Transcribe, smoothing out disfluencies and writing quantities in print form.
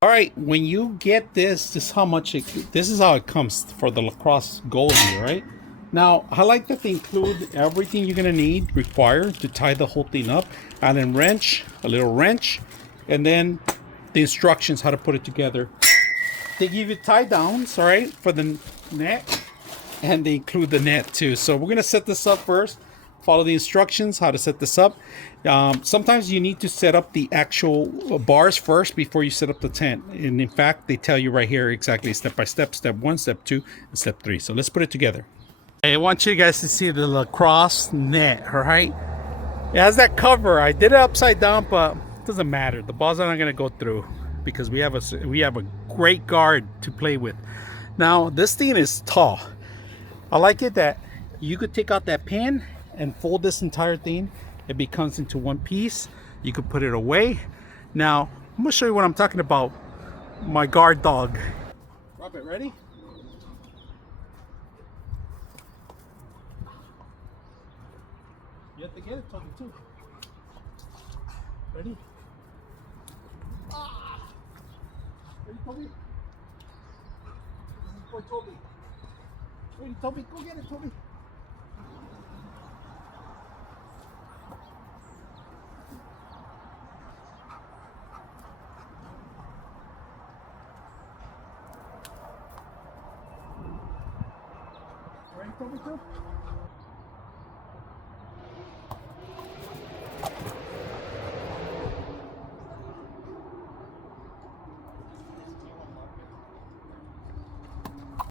All right, when you get this is how much this is how it comes for the Lacrosse goalie, right? Now, I like that they include everything you're gonna need, require to tie the whole thing up. Allen wrench, a little wrench, and then the instructions how to put it together. They give you tie downs, all right, for the net, and they include the net too. So we're gonna set this up first. Follow the instructions how to set this up. Sometimes you need to set up the actual bars first before you set up the tent. And in fact, they tell you right here exactly step by step, step 1, step 2, and step 3. So let's put it together. I want you guys to see the Lacrosse net, all right? It has that cover. I did it upside down, but it doesn't matter. The balls are not gonna go through because we have a great guard to play with. Now this thing is tall. I like it that you could take out that pin and fold this entire thing. It becomes into one piece. You could put it away. Now I'm gonna show you what I'm talking about. My guard dog. Drop it. Ready? You have to get it, Toby, too. Ready? Ah! Ready, Toby? This is for Toby. Ready, Toby? Go get it, Toby. Ready, Toby, too?